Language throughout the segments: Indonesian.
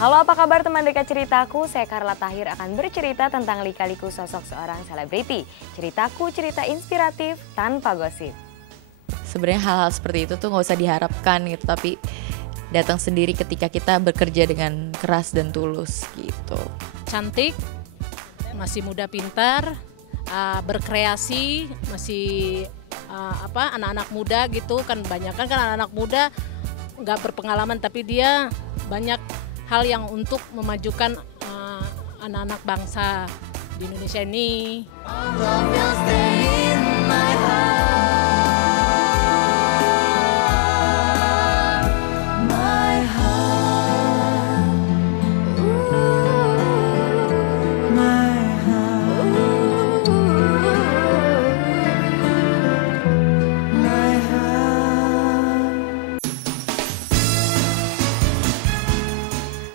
Halo, apa kabar teman dekat ceritaku? Saya Carla Tahir akan bercerita tentang lika-liku sosok seorang selebriti. Ceritaku cerita inspiratif tanpa gosip. Sebenarnya hal-hal seperti itu tuh nggak usah diharapkan gitu, tapi datang sendiri ketika kita bekerja dengan keras dan tulus gitu. Cantik, masih muda, pintar, berkreasi, masih anak-anak muda gitu kan, banyak kan anak-anak muda nggak berpengalaman tapi dia banyak hal yang untuk memajukan anak-anak bangsa di Indonesia ini.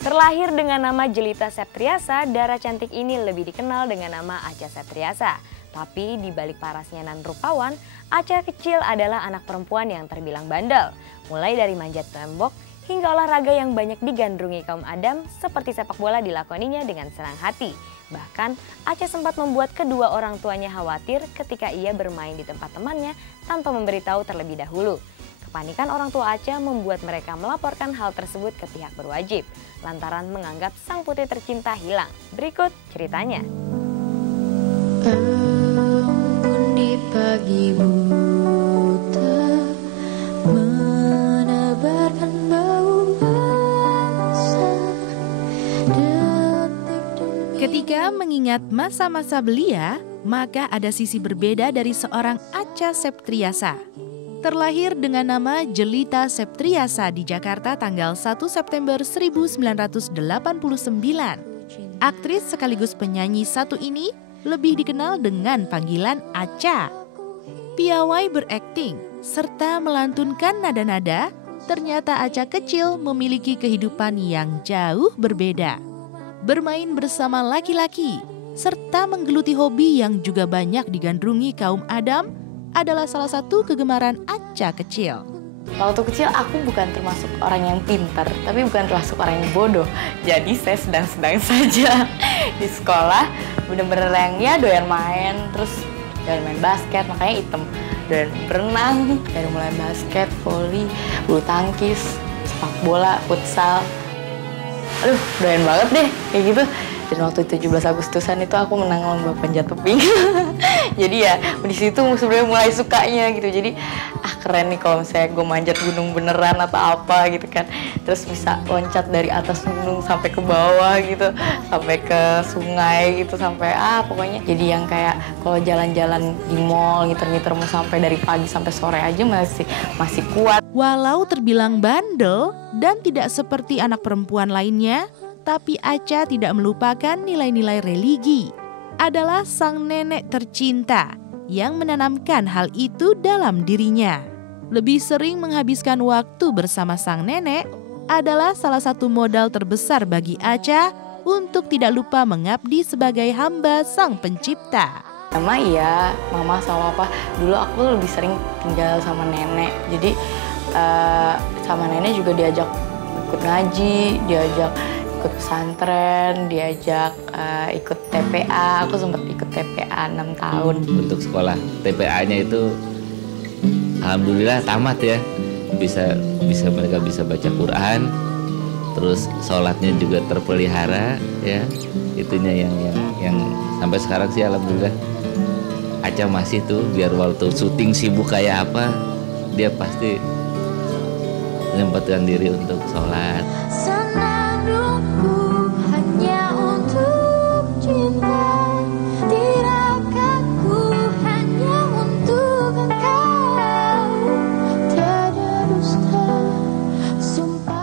Terlahir dengan nama Jelita Septriasa, Dara cantik ini lebih dikenal dengan nama Acha Septriasa. Tapi di balik parasnya nan rupawan, Acha kecil adalah anak perempuan yang terbilang bandel. Mulai dari manjat tembok hingga olahraga yang banyak digandrungi kaum adam seperti sepak bola dilakoninya dengan senang hati. Bahkan Acha sempat membuat kedua orang tuanya khawatir ketika ia bermain di tempat temannya tanpa memberitahu terlebih dahulu. Kepanikan orang tua Acha membuat mereka melaporkan hal tersebut ke pihak berwajib, lantaran menganggap sang putri tercinta hilang. Berikut ceritanya. Embun di pagi buta, menebarkan bau basah. Ketika mengingat masa-masa belia, maka ada sisi berbeda dari seorang Acha Septriasa. Terlahir dengan nama Jelita Septriasa di Jakarta tanggal 1 September 1989. Aktris sekaligus penyanyi satu ini lebih dikenal dengan panggilan Acha. Piawai berakting serta melantunkan nada-nada, ternyata Acha kecil memiliki kehidupan yang jauh berbeda. Bermain bersama laki-laki serta menggeluti hobi yang juga banyak digandrungi kaum adam adalah salah satu kegemaran Acha kecil. Waktu kecil aku bukan termasuk orang yang pintar, tapi bukan termasuk orang yang bodoh. Jadi saya sedang-sedang saja di sekolah, bener-bener yang ya doyan main, terus doyan main basket, makanya hitam. Doyan berenang, dari mulai basket, voli, bulu tangkis, sepak bola, futsal. Aduh, doyan banget deh kayak gitu. Dan waktu 17 Agustusan itu aku menang lomba panjat tebing. Jadi ya di situ sebenarnya mulai sukanya gitu. Jadi keren nih kalau misalnya gue manjat gunung beneran atau apa gitu kan. Terus bisa loncat dari atas gunung sampai ke bawah gitu, sampai ke sungai gitu, sampai pokoknya jadi yang kayak kalau jalan-jalan di mall ngiter-ngiter mau sampai dari pagi sampai sore aja masih kuat. Walau terbilang bandel dan tidak seperti anak perempuan lainnya, tapi Acha tidak melupakan nilai-nilai religi. Adalah sang nenek tercinta yang menanamkan hal itu dalam dirinya. Lebih sering menghabiskan waktu bersama sang nenek adalah salah satu modal terbesar bagi Acha untuk tidak lupa mengabdi sebagai hamba sang pencipta. Sama iya, mama sama papa. Dulu aku lebih sering tinggal sama nenek. Jadi sama nenek juga diajak ikut ngaji, diajak ikut pesantren, diajak ikut TPA. Aku sempat ikut TPA 6 tahun. Untuk sekolah TPA-nya itu alhamdulillah tamat ya. Mereka bisa baca Quran, terus sholatnya juga terpelihara ya. Itunya yang sampai sekarang sih alhamdulillah. Acha masih tuh, biar waktu syuting sibuk kayak apa, dia pasti menyempatkan diri untuk sholat.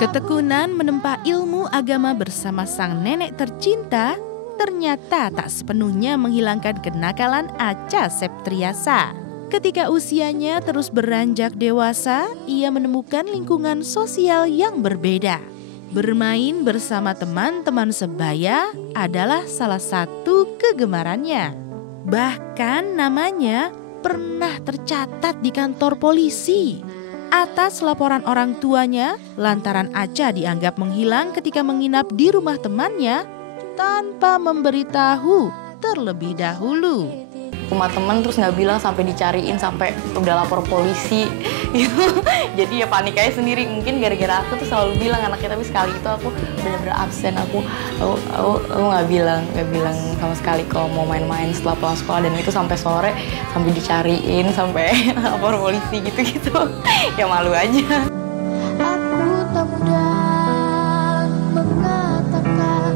Ketekunan menempa ilmu agama bersama sang nenek tercinta ternyata tak sepenuhnya menghilangkan kenakalan Acha Septriasa. Ketika usianya terus beranjak dewasa, ia menemukan lingkungan sosial yang berbeda. Bermain bersama teman-teman sebaya adalah salah satu kegemarannya. Bahkan namanya pernah tercatat di kantor polisi. Atas laporan orang tuanya, lantaran Acha dianggap menghilang ketika menginap di rumah temannya tanpa memberitahu terlebih dahulu. Rumah temen terus nggak bilang sampai dicariin sampai udah lapor polisi gitu. Jadi ya panik aja sendiri. Mungkin gara-gara aku tuh selalu bilang anaknya, tapi sekali itu aku bener-bener absen. Aku nggak bilang sama sekali kalau mau main-main setelah pulang sekolah, dan itu sampai sore sampai dicariin sampai lapor polisi gitu-gitu. Ya malu aja. Aku tak mudah mengatakan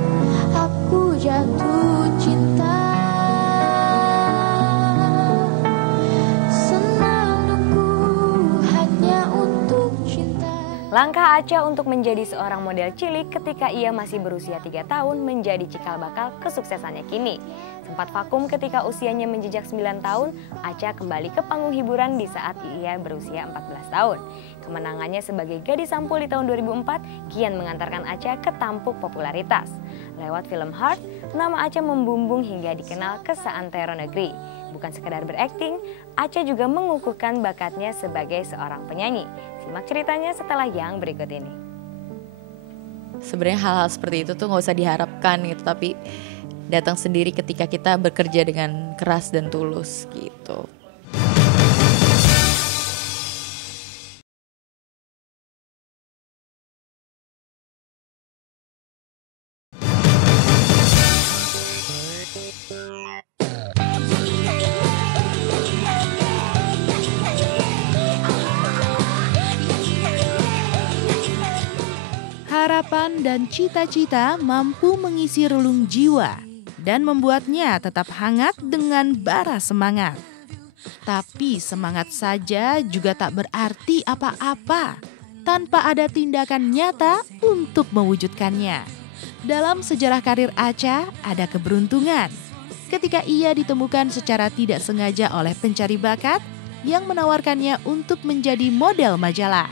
aku jatuh cinta. Langkah Acha untuk menjadi seorang model cilik ketika ia masih berusia 3 tahun menjadi cikal bakal kesuksesannya kini. Sempat vakum ketika usianya menjejak 9 tahun, Acha kembali ke panggung hiburan di saat ia berusia 14 tahun. Kemenangannya sebagai gadis sampul di tahun 2004 kian mengantarkan Acha ke tampuk popularitas. Lewat film Heart, nama Acha membumbung hingga dikenal ke seantero negeri. Bukan sekedar berakting, Acha juga mengukuhkan bakatnya sebagai seorang penyanyi. Simak ceritanya setelah yang berikut ini. Sebenarnya hal-hal seperti itu tuh nggak usah diharapkan gitu, tapi datang sendiri ketika kita bekerja dengan keras dan tulus gitu. Harapan dan cita-cita mampu mengisi relung jiwa dan membuatnya tetap hangat dengan bara semangat. Tapi semangat saja juga tak berarti apa-apa tanpa ada tindakan nyata untuk mewujudkannya. Dalam sejarah karir Acha ada keberuntungan ketika ia ditemukan secara tidak sengaja oleh pencari bakat yang menawarkannya untuk menjadi model majalah.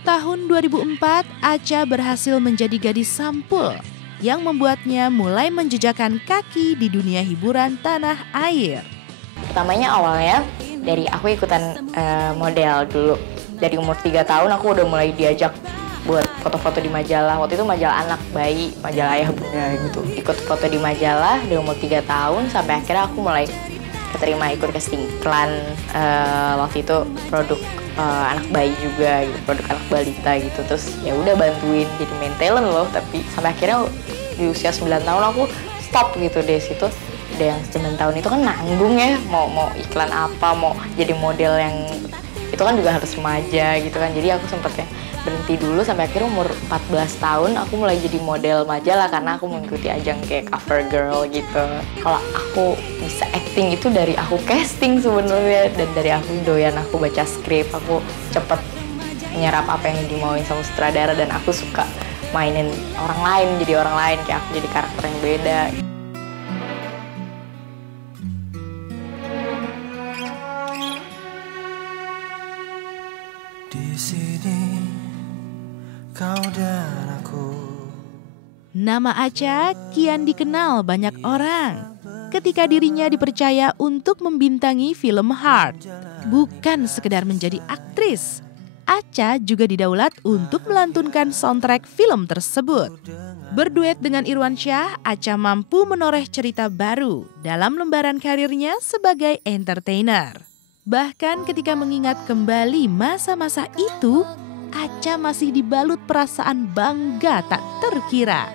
Tahun 2004, Acha berhasil menjadi gadis sampul yang membuatnya mulai menjejakkan kaki di dunia hiburan tanah air. Pertamanya awalnya dari aku ikutan model dulu. Dari umur 3 tahun aku udah mulai diajak buat foto-foto di majalah. Waktu itu majalah anak, bayi, majalah ayah bunda gitu. Ikut foto di majalah dari umur 3 tahun sampai akhirnya aku mulai keterima ikut casting iklan. Waktu itu produk anak bayi juga gitu, produk anak balita gitu. Terus ya udah bantuin jadi main talent loh, tapi sampai akhirnya di usia 9 tahun aku stop gitu deh situ. Udah yang 9 tahun itu kan nanggung ya, mau iklan apa, mau jadi model yang itu kan juga harus remaja gitu kan. Jadi aku sempet ya berhenti dulu sampai akhirnya umur 14 tahun aku mulai jadi model majalah karena aku mengikuti ajang kayak cover girl gitu. Kalau aku bisa acting itu dari aku casting sebenarnya, dan dari aku doyan aku baca skrip, aku cepet menyerap apa yang dimauin sama sutradara, dan aku suka mainin orang lain jadi orang lain, kayak aku jadi karakter yang beda. Di sini kau dan aku. Nama Acha kian dikenal banyak orang ketika dirinya dipercaya untuk membintangi film Heart. Bukan sekedar menjadi aktris, Acha juga didaulat untuk melantunkan soundtrack film tersebut. Berduet dengan Irwansyah, Acha mampu menoreh cerita baru dalam lembaran karirnya sebagai entertainer. Bahkan ketika mengingat kembali masa-masa itu, Acha masih dibalut perasaan bangga tak terkira.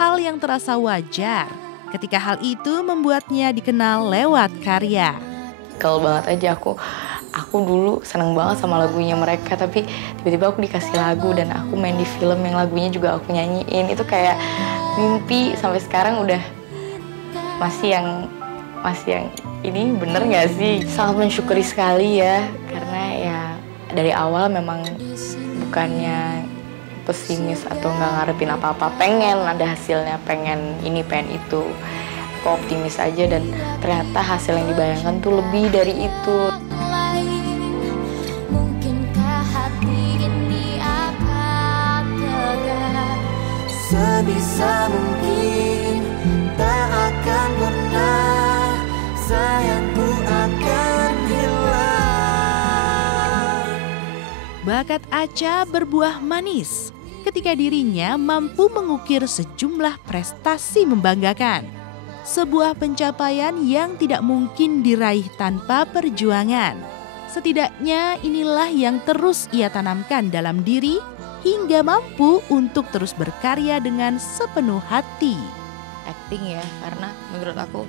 Hal yang terasa wajar ketika hal itu membuatnya dikenal lewat karya. Kalau banget aja aku dulu seneng banget sama lagunya mereka, tapi tiba-tiba aku dikasih lagu dan aku main di film yang lagunya juga aku nyanyiin. Itu kayak mimpi, sampai sekarang udah masih yang ini bener gak sih? Sangat mensyukuri sekali ya, karena ya dari awal memang bukannya pesimis atau nggak ngarepin apa-apa, pengen ada hasilnya, pengen ini, pengen itu. Aku optimis aja, dan ternyata hasil yang dibayangkan tuh lebih dari itu. Mungkinkah hati ini akan tegar? Sebisa mungkin tak akan pernah sayangku akan hilang. bakat Acha berbuah manis ketika dirinya mampu mengukir sejumlah prestasi membanggakan. Sebuah pencapaian yang tidak mungkin diraih tanpa perjuangan. Setidaknya inilah yang terus ia tanamkan dalam diri hingga mampu untuk terus berkarya dengan sepenuh hati. Acting ya, karena menurut aku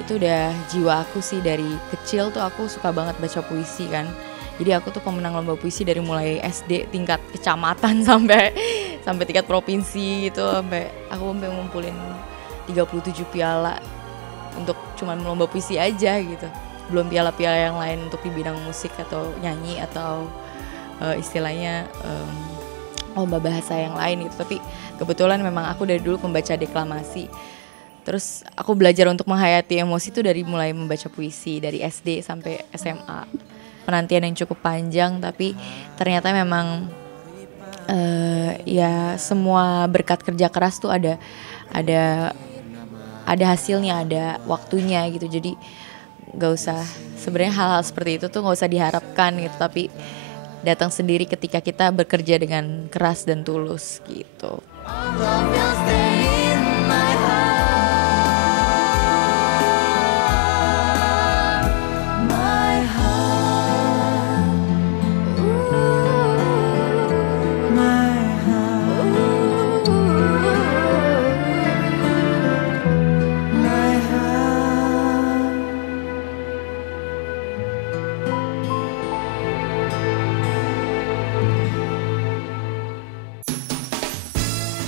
itu udah jiwa aku sih. Dari kecil tuh aku suka banget baca puisi kan. Jadi aku tuh pemenang lomba puisi dari mulai SD tingkat kecamatan sampai tingkat provinsi gitu, sampai ngumpulin 37 piala untuk cuman lomba puisi aja gitu. Belum piala-piala yang lain untuk di bidang musik atau nyanyi atau istilahnya lomba bahasa yang lain gitu. Tapi kebetulan memang aku dari dulu pembaca deklamasi. Terus aku belajar untuk menghayati emosi itu dari mulai membaca puisi dari SD sampai SMA. Penantian yang cukup panjang, tapi ternyata memang ya semua berkat kerja keras tuh ada hasilnya, ada waktunya gitu. Jadi nggak usah, sebenarnya hal-hal seperti itu tuh nggak usah diharapkan gitu, tapi datang sendiri ketika kita bekerja dengan keras dan tulus gitu.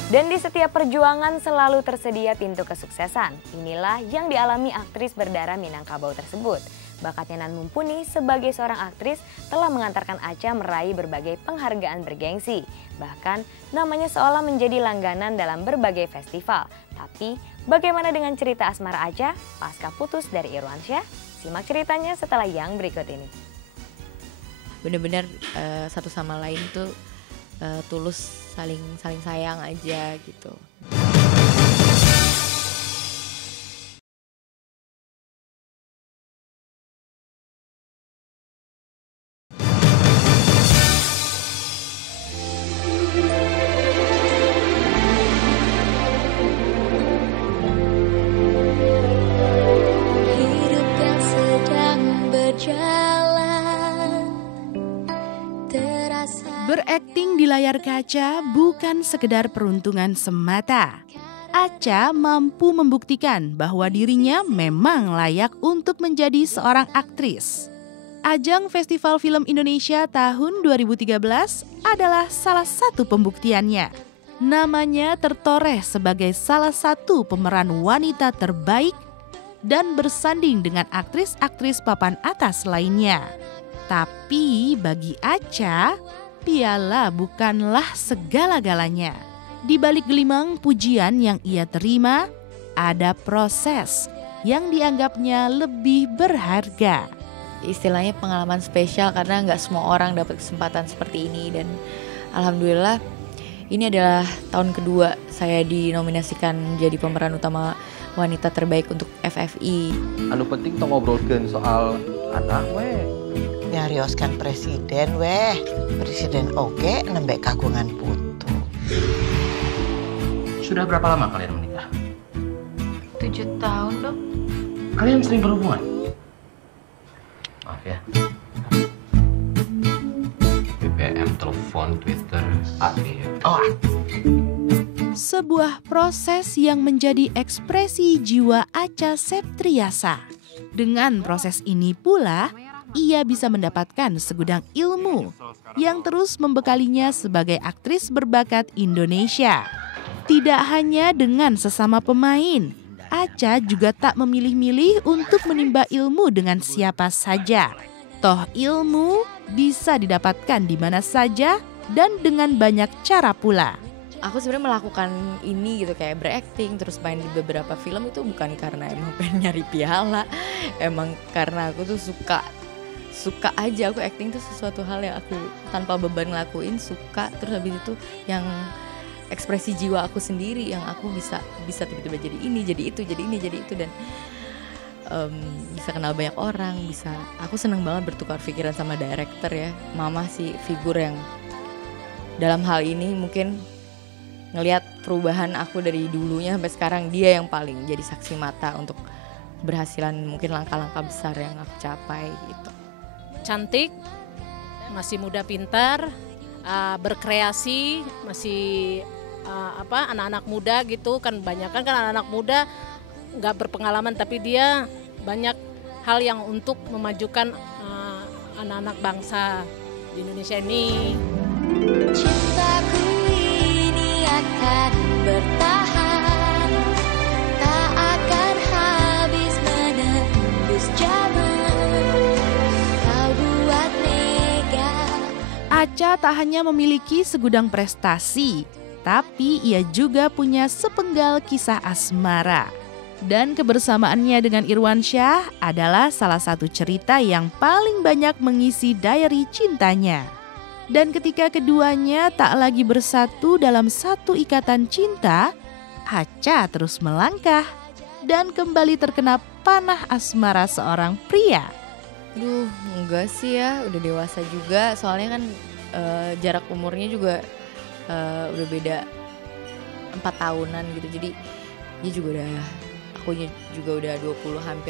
Dan di setiap perjuangan selalu tersedia pintu kesuksesan. Inilah yang dialami aktris berdarah Minangkabau tersebut. Bakatnya nan mumpuni sebagai seorang aktris telah mengantarkan Acha meraih berbagai penghargaan bergengsi. Bahkan namanya seolah menjadi langganan dalam berbagai festival. Tapi bagaimana dengan cerita asmara Acha pasca putus dari Irwansyah? Simak ceritanya setelah yang berikut ini. Bener-bener satu sama lain tuh tulus, saling sayang aja gitu. Hidup yang sedang berjalan terasa. Berakting di layar kaca bukan sekedar peruntungan semata. Acha mampu membuktikan bahwa dirinya memang layak untuk menjadi seorang aktris. Ajang Festival Film Indonesia tahun 2013 adalah salah satu pembuktiannya. Namanya tertoreh sebagai salah satu pemeran wanita terbaik dan bersanding dengan aktris-aktris papan atas lainnya. Tapi bagi Acha, piala bukanlah segala-galanya. Di balik gelimang pujian yang ia terima, ada proses yang dianggapnya lebih berharga. Istilahnya pengalaman spesial karena nggak semua orang dapat kesempatan seperti ini. Dan alhamdulillah ini adalah tahun kedua saya dinominasikan jadi pemeran utama wanita terbaik untuk FFI. Anu penting tuh ngobrolkeun soal anak weh. Nyarioskan presiden weh. Presiden oke nembek kagungan putu. Sudah berapa lama kalian menikah? 7 tahun dong. Kalian sering berhubungan? Maaf ya. BBM, telepon, Twitter, aktif. Oh. Sebuah proses yang menjadi ekspresi jiwa Acha Septriasa. Dengan proses ini pula, ia bisa mendapatkan segudang ilmu yang terus membekalinya sebagai aktris berbakat Indonesia. Tidak hanya dengan sesama pemain, Acha juga tak memilih-milih untuk menimba ilmu dengan siapa saja. Toh ilmu bisa didapatkan di mana saja dan dengan banyak cara pula. Aku sebenarnya melakukan ini gitu, kayak berakting terus main di beberapa film itu bukan karena emang pengen nyari piala, emang karena aku tuh suka aja. Aku acting tuh sesuatu hal yang aku tanpa beban ngelakuin, suka. Terus habis itu yang ekspresi jiwa aku sendiri yang aku bisa tiba-tiba jadi ini, jadi itu, jadi ini, jadi itu. Dan bisa kenal banyak orang, aku seneng banget bertukar pikiran sama director ya. Mama sih figur yang dalam hal ini mungkin ngelihat perubahan aku dari dulunya sampai sekarang, dia yang paling jadi saksi mata untuk keberhasilan mungkin langkah-langkah besar yang aku capai gitu. Cantik, masih muda pintar, berkreasi, masih anak-anak muda gitu kan, banyak kan anak-anak muda nggak berpengalaman tapi dia banyak hal yang untuk memajukan anak-anak bangsa di Indonesia ini. Cintaku ini akan bertahan, tak akan habis menembus zaman. Kau buat mega. Acha tak hanya memiliki segudang prestasi, tapi ia juga punya sepenggal kisah asmara. Dan kebersamaannya dengan Irwansyah adalah salah satu cerita yang paling banyak mengisi diary cintanya. Dan ketika keduanya tak lagi bersatu dalam satu ikatan cinta, Acha terus melangkah dan kembali terkena panah asmara seorang pria. Aduh, enggak sih ya, udah dewasa juga. Soalnya kan jarak umurnya juga udah beda 4 tahunan gitu. Jadi dia juga akunya juga udah 23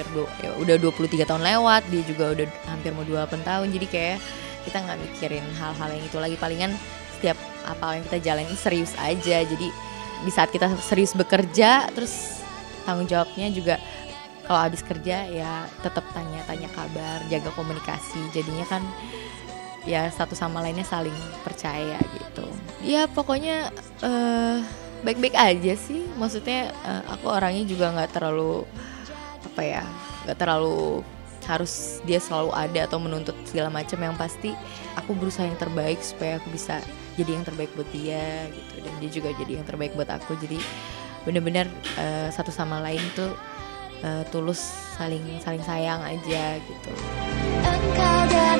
tahun lewat, dia juga udah hampir mau 28 tahun. Jadi kayak kita nggak mikirin hal-hal yang itu lagi, palingan setiap apa yang kita jalanin serius aja. Jadi di saat kita serius bekerja, terus tanggung jawabnya juga kalau habis kerja ya tetap tanya kabar, jaga komunikasi. Jadinya kan ya satu sama lainnya saling percaya gitu. Ya pokoknya baik-baik aja sih, maksudnya aku orangnya juga nggak terlalu harus dia selalu ada atau menuntut segala macam. Yang pasti aku berusaha yang terbaik supaya aku bisa jadi yang terbaik buat dia gitu, dan dia juga jadi yang terbaik buat aku. Jadi benar-benar satu sama lain tuh tulus saling sayang aja gitu. Engkau dan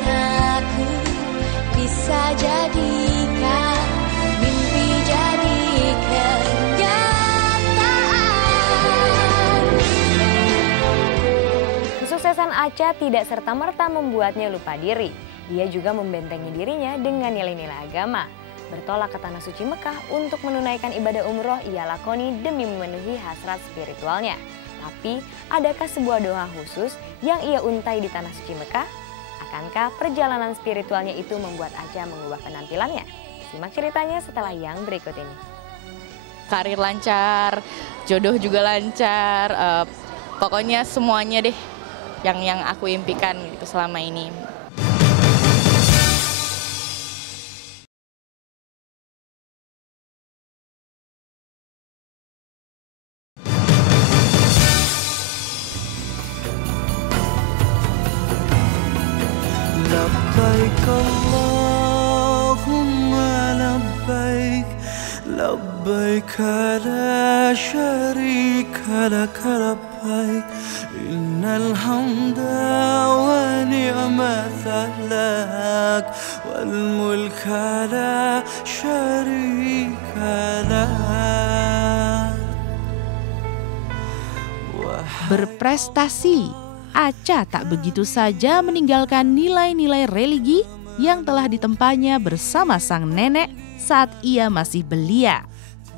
aku bisa jadikan mimpi jadi kenyataan. Kesuksesan Acha tidak serta-merta membuatnya lupa diri. Dia juga membentengi dirinya dengan nilai-nilai agama. Bertolak ke Tanah Suci Mekah untuk menunaikan ibadah umroh ia lakoni demi memenuhi hasrat spiritualnya. Tapi, adakah sebuah doa khusus yang ia untai di Tanah Suci Mekah? Akankah perjalanan spiritualnya itu membuat Acha mengubah penampilannya? Simak ceritanya setelah yang berikut ini. Karir lancar, jodoh juga lancar, pokoknya semuanya deh yang aku impikan gitu selama ini. لبيك اللهم لبيك لبيك لا شريك لك لبيك إن الحمد ونعمة لك والملك لا شريك لك. Berprestasi, Acha tak begitu saja meninggalkan nilai-nilai religi yang telah ditempanya bersama sang nenek saat ia masih belia.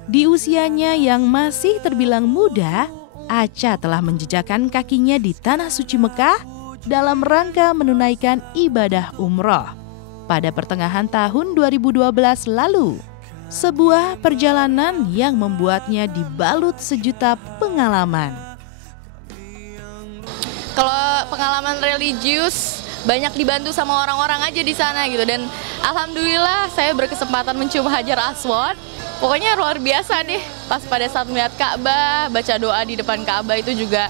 Di usianya yang masih terbilang muda, Acha telah menjejakkan kakinya di Tanah Suci Mekah dalam rangka menunaikan ibadah umroh pada pertengahan tahun 2012 lalu. Sebuah perjalanan yang membuatnya dibalut sejuta pengalaman. Kalau pengalaman religius banyak dibantu sama orang-orang aja di sana gitu, dan alhamdulillah saya berkesempatan mencium Hajar Aswad. Pokoknya luar biasa deh, pas pada saat melihat Ka'bah, baca doa di depan Ka'bah itu juga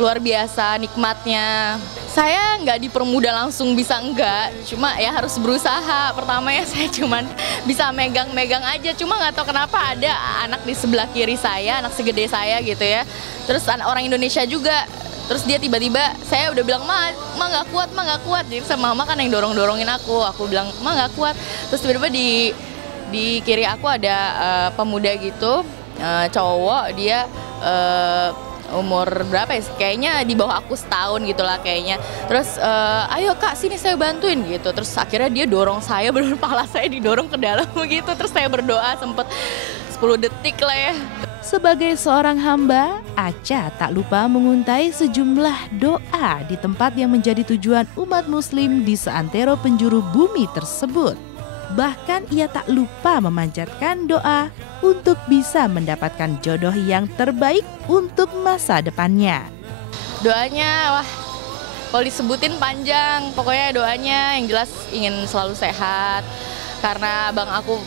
luar biasa nikmatnya. Saya nggak dipermudah langsung bisa enggak, cuma ya harus berusaha. Pertama ya saya cuman bisa megang-megang aja, cuma nggak tahu kenapa ada anak di sebelah kiri saya, anak segede saya gitu ya. Terus orang Indonesia juga. Terus dia tiba-tiba, saya udah bilang, ma nggak kuat. Jadi sama mama kan yang dorong-dorongin aku bilang, ma nggak kuat. Terus tiba-tiba di kiri aku ada pemuda gitu, cowok, dia umur berapa ya, kayaknya di bawah aku setahun gitu lah kayaknya. Terus ayo Kak sini saya bantuin gitu, terus akhirnya dia dorong saya, bener pala saya didorong ke dalam gitu, terus saya berdoa sempet 10 detik lah ya. Sebagai seorang hamba, Acha tak lupa menguntai sejumlah doa di tempat yang menjadi tujuan umat muslim di seantero penjuru bumi tersebut. Bahkan ia tak lupa memanjatkan doa untuk bisa mendapatkan jodoh yang terbaik untuk masa depannya. Doanya, wah kalau disebutin panjang, pokoknya doanya yang jelas ingin selalu sehat. Karena abang aku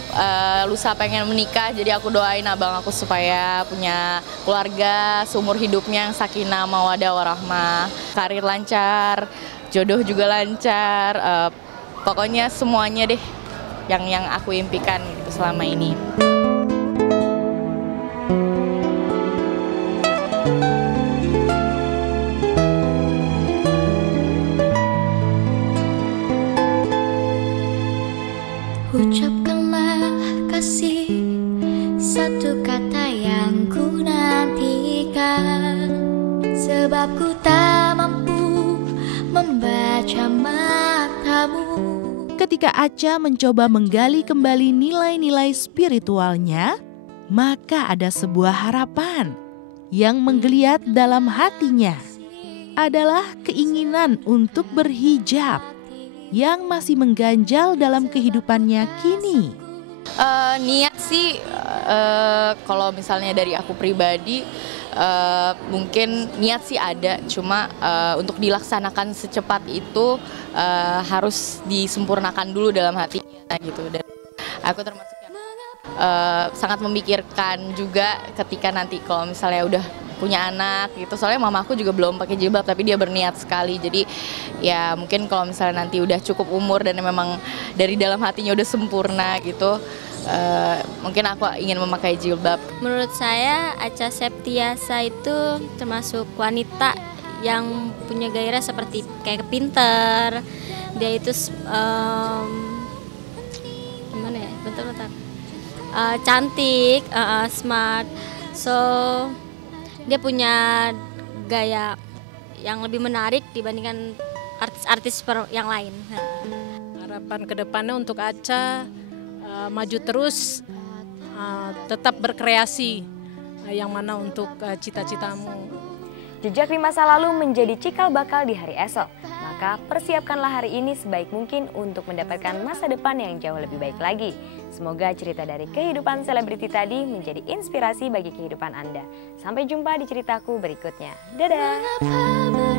lusa pengen menikah, jadi aku doain abang aku supaya punya keluarga seumur hidupnya yang sakinah mawadah warahmah, karir lancar, jodoh juga lancar, pokoknya semuanya deh yang aku impikan gitu selama ini. Ucapkanlah kasih, satu kata yang ku nantikan, sebab ku tak mampu membaca matamu. Ketika Acha mencoba menggali kembali nilai-nilai spiritualnya, maka ada sebuah harapan yang menggeliat dalam hatinya. Adalah keinginan untuk berhijab yang masih mengganjal dalam kehidupannya kini. Niat sih, kalau misalnya dari aku pribadi, mungkin niat sih ada, cuma untuk dilaksanakan secepat itu harus disempurnakan dulu dalam hatinya gitu. Dan aku termasuk yang sangat memikirkan juga ketika nanti kalau misalnya udah punya anak gitu, soalnya mamaku juga belum pakai jilbab tapi dia berniat sekali. Jadi ya mungkin kalau misalnya nanti udah cukup umur dan memang dari dalam hatinya udah sempurna gitu, mungkin aku ingin memakai jilbab. Menurut saya Acha Septiasa itu termasuk wanita yang punya gairah seperti kayak pinter, dia itu gimana ya, bentar cantik, smart, so dia punya gaya yang lebih menarik dibandingkan artis-artis yang lain. Harapan kedepannya untuk Acha maju terus, tetap berkreasi, yang mana untuk cita-citamu. Jejak di masa lalu menjadi cikal bakal di hari esok, maka persiapkanlah hari ini sebaik mungkin untuk mendapatkan masa depan yang jauh lebih baik lagi. Semoga cerita dari kehidupan selebriti tadi menjadi inspirasi bagi kehidupan Anda. Sampai jumpa di ceritaku berikutnya. Dadah!